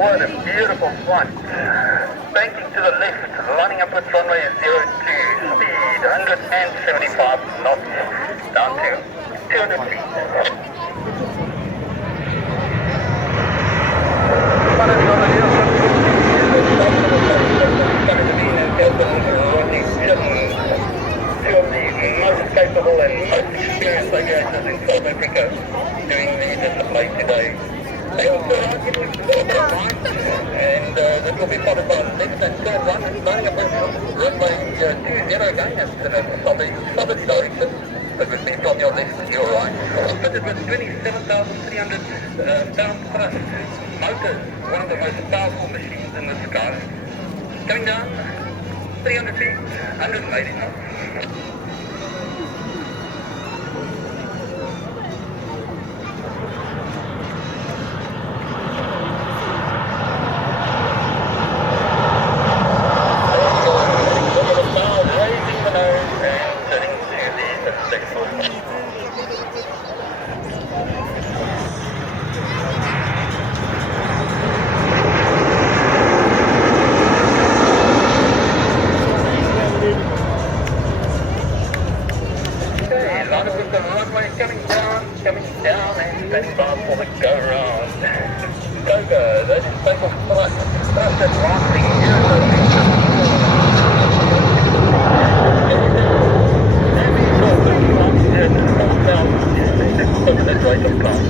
What a beautiful flight. Banking to the left, lining up with runway 02, speed 175 knots, down to 200 feet. Two of the most capable and most experienced aviators in South Africa doing the display today. They also are getting right, and this will be followed by the next and third one, starting up with runway 20 again, and in a solid direction, but with speed on your left and your right. Fitted with 27,300 pound thrust motors, one of the most powerful machines in the sky. Going down 300 feet, 180 knots. Coming down and standing by for the go round.